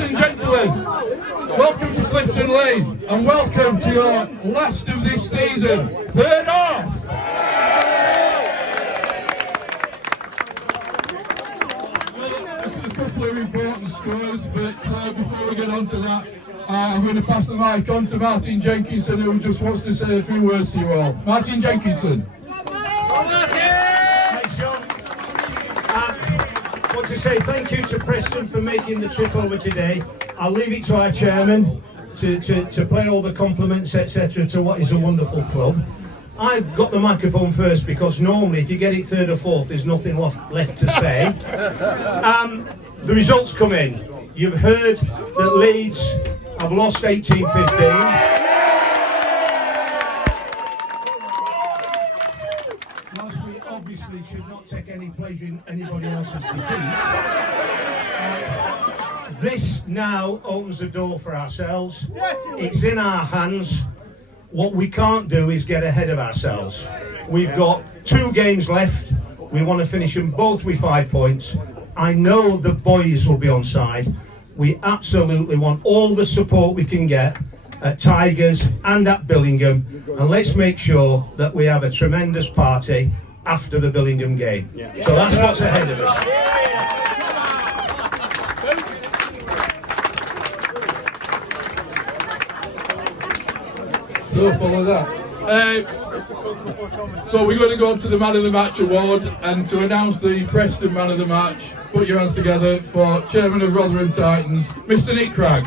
and gentlemen, welcome to Clifton Lane and welcome to your last of this season, third half. A couple of important scores, but before we get on to that, I'm going to pass the mic on to Martin Jenkinson, who just wants to say a few words to you all. Martin Jenkinson. Thanks, John. I want to say thank you to Preston for making the trip over today. I'll leave it to our chairman to play all the compliments, etc., to what is a wonderful club. I've got the microphone first because normally if you get it third or fourth, there's nothing left to say. The results come in. You've heard that Leeds have lost 18-15. Obviously should not take any pleasure in anybody else's defeat. This now opens the door for ourselves. It's in our hands. What we can't do is get ahead of ourselves. We've got 2 games left. We want to finish them both with 5 points. I know the boys will be on side. We absolutely want all the support we can get at Tigers and at Billingham, and let's make sure that we have a tremendous party after the Billingham game. So that's what's ahead of us. So follow that. So we're going to go on to the Man of the Match award, and to announce the Preston Man of the Match, put your hands together for Chairman of Rotherham Titans, Mr. Nick Cragg.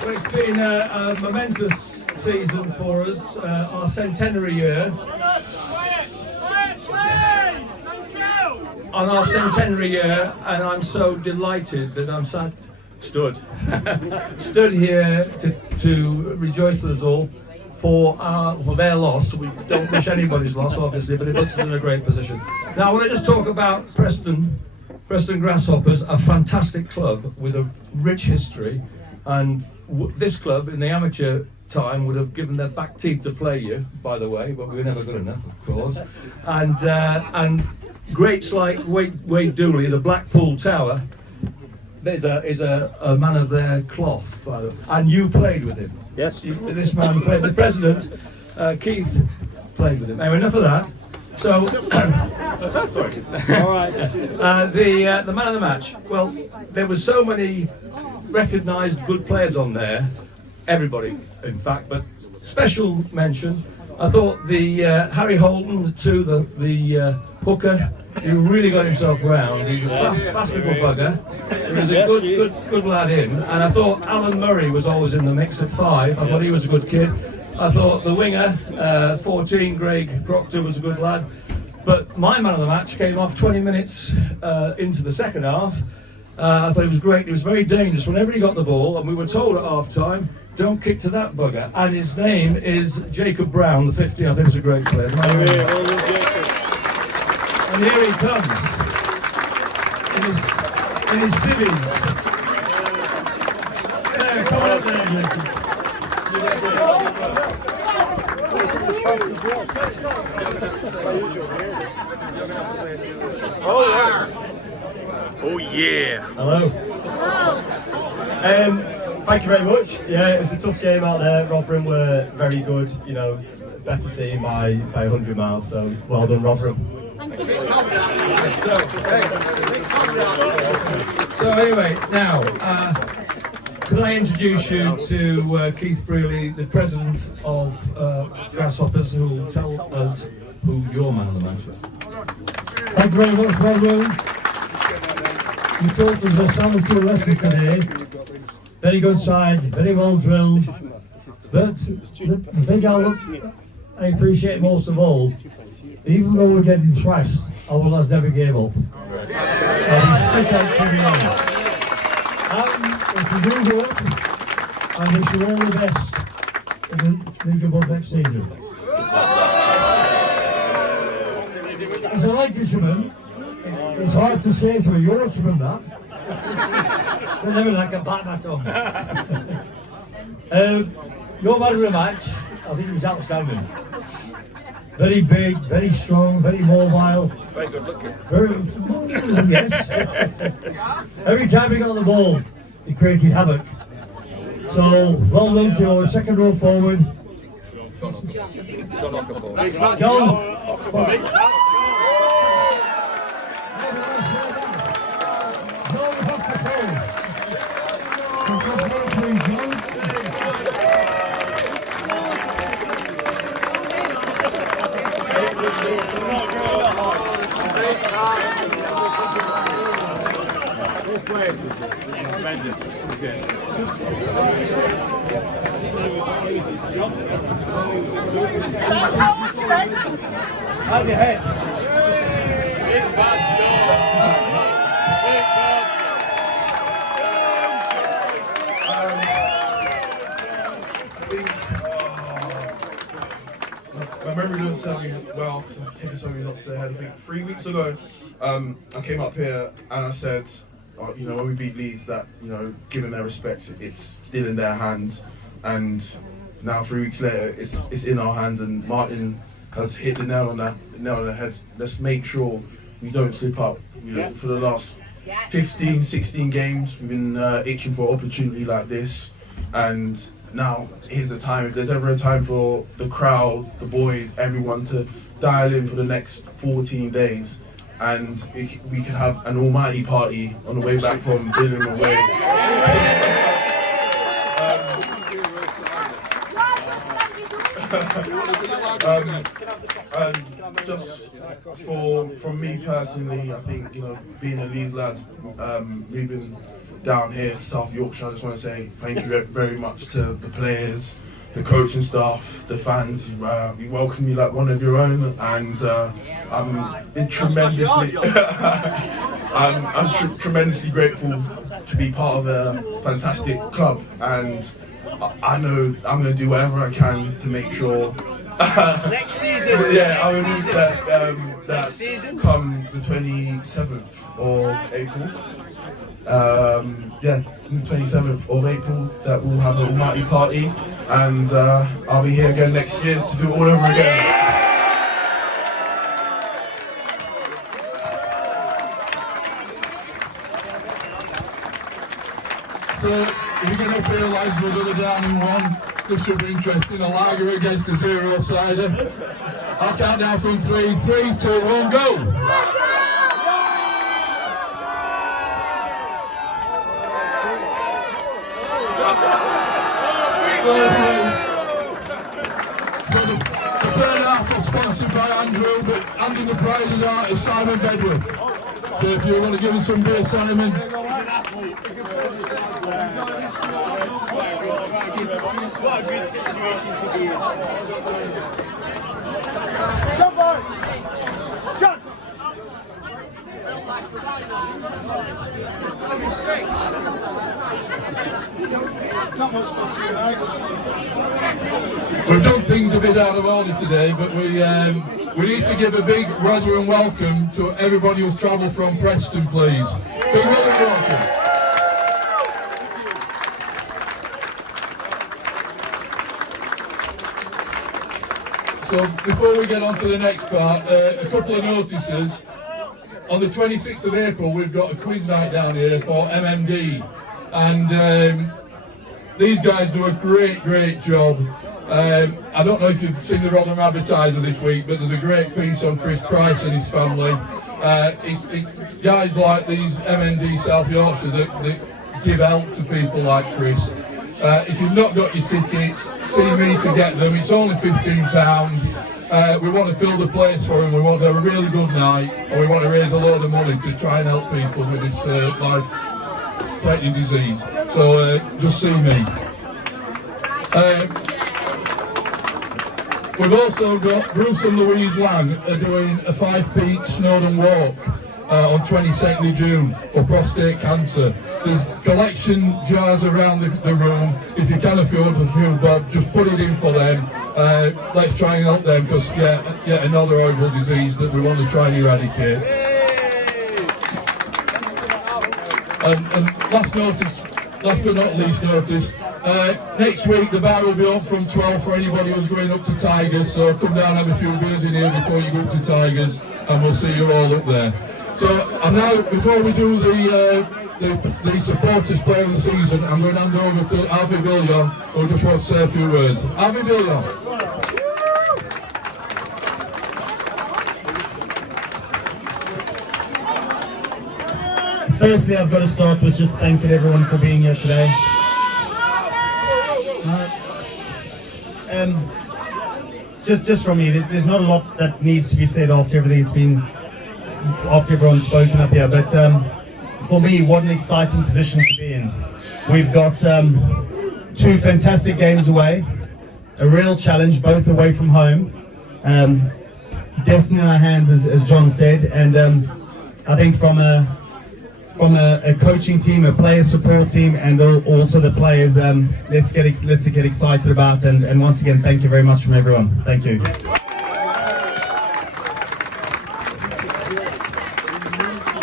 Well, it's been a momentous season for us, our centenary year. On our centenary year, and I'm so delighted that I'm stood here to rejoice with us all for their loss. We don't wish anybody's loss, obviously, but it puts us in a great position. Now I want to just talk about Preston Grasshoppers, a fantastic club with a rich history, and this club in the amateur time would have given their back teeth to play you, by the way, but we were never good enough, of course. And greats like Wade Dooley, the Blackpool Tower, is a man of their cloth, by the way. And you played with him. Yes. This man played. The president, Keith, played with him. Anyway, enough of that. So, all right. The man of the match. Well, there were so many recognised good players on there. Everybody, in fact, but special mention. I thought the Harry Holden, the hooker, he really got himself round. He's a fast little bugger. He was a good lad in. And I thought Alan Murray was always in the mix at 5. I thought he was a good kid. I thought the winger, 14, Greg Proctor, was a good lad. But my man of the match came off 20 minutes into the second half. I thought he was great. He was very dangerous whenever he got the ball, and we were told at half time, don't kick to that bugger. And his name is Jacob Brown, the 15. I think he's a great player. And here he comes in his civvies. Yeah, come on up there, Jacob. Oh yeah! Hello. Thank you very much. Yeah, it was a tough game out there. Rotherham were very good, you know, better team by 100 miles, so well done, Rotherham. So anyway, now, could I introduce you to Keith Brealey, the president of Grasshoppers, who will tell us who your man of the match was. Thank you very much, Rotherham. You thought there was a sound two lessons today. Very good side, very well drilled. But the thing I appreciate most of all, even though we're getting thrashed, our lads never gave up. So we stick out to the end. And if you do go up, I wish you all the best in the League above next season. As a Lancashireman, it's hard to say to a Yorkshireman that. But never like a bat back on. Your man of the match, I think he was outstanding. very big, very strong, very mobile. Very good looking. Very, yes. Every time he got the ball, he created havoc. So, well done to your second row forward. John. How's your head? My memory doesn't serve me well because I've taken so many knocks to the head. I think 3 weeks ago, I came up here and I said, you know, when we beat Leeds, that, you know, given their respect, it's still in their hands. And now 3 weeks later, it's in our hands, and Martin has hit the nail on the head. Let's make sure we don't slip up. You know, for the last 15, 16 games, we've been itching for an opportunity like this, and now here's the time. If there's ever a time for the crowd, the boys, everyone to dial in for the next 14 days, and we can have an almighty party on the way back from Billing away. And just from me personally, I think, you know, being a Leeds lad, moving down here to South Yorkshire, I just want to say thank you very much to the players, the coaching staff, the fans. You welcome me like one of your own, and I'm tremendously I'm tremendously grateful to be part of a fantastic club, and I know I'm going to do whatever I can to make sure Next season. yeah, I will need that come the 27th of April. Yeah, 27th of April, that we'll have an almighty party, and I'll be here again next year to do it all over again. So, if you get up here, lads, we're going to down in one. This should be interesting. A lager against a zero cider. I'll count down from 3, 3, 2, 1, go! So the third half was sponsored by Andrew, but handing the prizes out is Simon Bedworth. So if you want to give us some beer, Simon. What a good situation to be in. Jump on! Jump! We've done things a bit out of order today, but we need to give a big Rotherham welcome to everybody who's travelled from Preston, please. Big Rotherham welcome. So before we get on to the next part, a couple of notices. On the 26th of April, we've got a quiz night down here for MMD, and these guys do a great job. I don't know if you've seen the Rotherham Advertiser this week, but there's a great piece on Chris Price and his family. It's guys like these MMD South Yorkshire that give help to people like Chris. If you've not got your tickets, see me to get them. It's only £15. We want to fill the place for him. We want to have a really good night, and we want to raise a load of money to try and help people with this life-threatening disease. So just see me. We've also got Bruce and Louise Lang are doing a 5p Snowdon walk on 22nd of June for prostate cancer. There's collection jars around the room. If you can afford a few bob, just put it in for them. Let's try and help them, because yet another horrible disease that we want to try and eradicate. And last but not least notice, Next week the bar will be up from 12 for anybody who's going up to Tigers, so come down and have a few beers in here before you go up to Tigers, and we'll see you all up there. So and now, before we do the supporters player of the season, I'm going to hand over to Alfie Billion, who just wants to say a few words. Alfie Billion. Firstly, I've got to start with just thanking everyone for being here today. Just from me, there's not a lot that needs to be said after everyone's spoken up here, but for me, what an exciting position to be in. We've got 2 fantastic games away, a real challenge, both away from home. Destiny in our hands, as John said, and I think from a coaching team, a player support team, and also the players, let's get excited about, and once again, thank you very much from everyone. Thank you.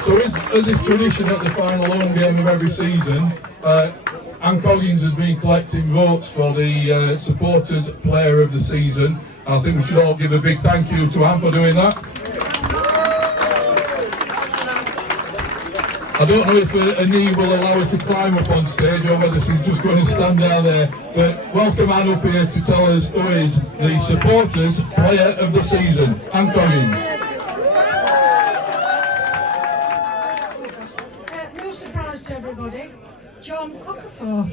So as is tradition at the final home game of every season, Ann Coggins has been collecting votes for the supporters player of the season. I think we should all give a big thank you to Ann for doing that. I don't know if a knee will allow her to climb up on stage or whether she's just going to stand down there, but welcome Ann up here to tell us who is the supporters player of the season. Ann Coggins. No surprise to everybody, John Okafor.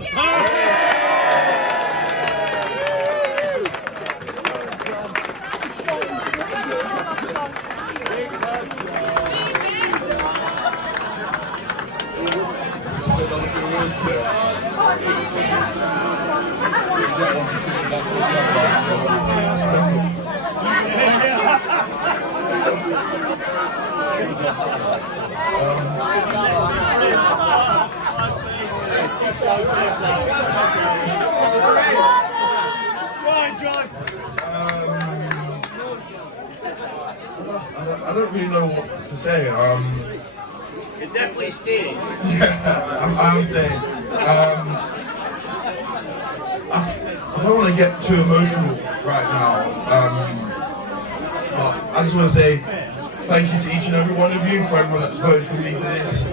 I don't really know what to say. It definitely stayed. Yeah, I'm staying. I don't want to get too emotional right now. But I just want to say thank you to each and every one of you, for everyone that's voted for me for this.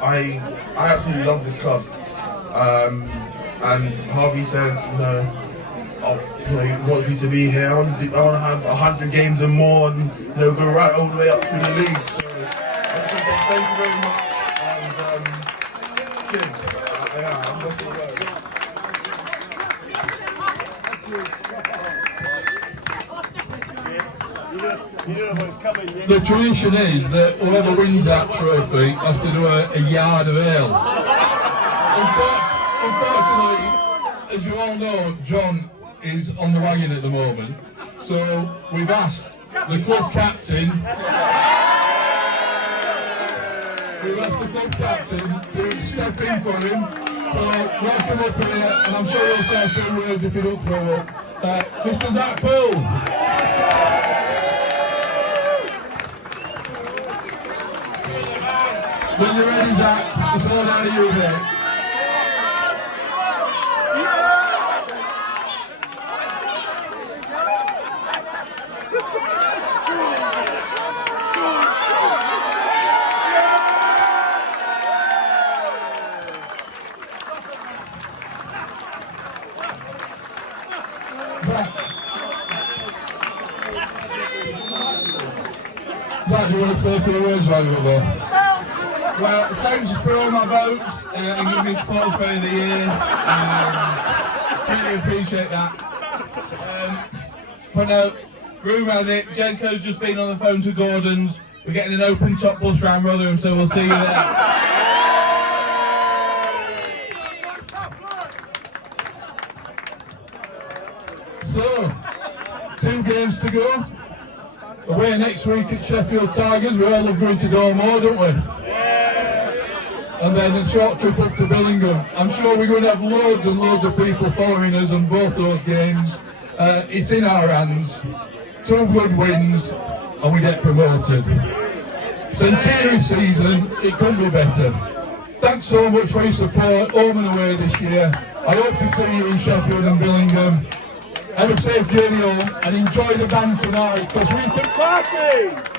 I absolutely love this club. And Harvey said, he wants me to be here. I want to have 100 games and more, and go right all the way up through the league. So I just want to say thank you very much. And cheers. I'm lost for words. The tradition is that whoever wins that trophy has to do a yard of ale. Unfortunately, as you all know, John is on the wagon at the moment, so we've asked the club captain to step in for him. So welcome up here, and I'm sure you'll say a few words if you don't throw up. Mr. Zach Poole. When you're ready, Zach, it's all down to you, mate. Zach, do you want to say a few words while you're there? Well, thanks for all my votes and giving me supporters player of the year. Really appreciate that. But no, rumour has it, Jenko's just been on the phone to Gordon's. We're getting an open top bus round Rotherham, so we'll see you there. So, 2 games to go. Away next week at Sheffield Tigers. We all love going to Dormoor, don't we? And then a short trip up to Billingham. I'm sure we're going to have loads and loads of people following us on both those games. It's in our hands. 2 good wins and we get promoted. Centenary season, it couldn't be better. Thanks so much for your support, home and away this year. I hope to see you in Sheffield and Billingham. Have a safe journey home and enjoy the band tonight, because we can party!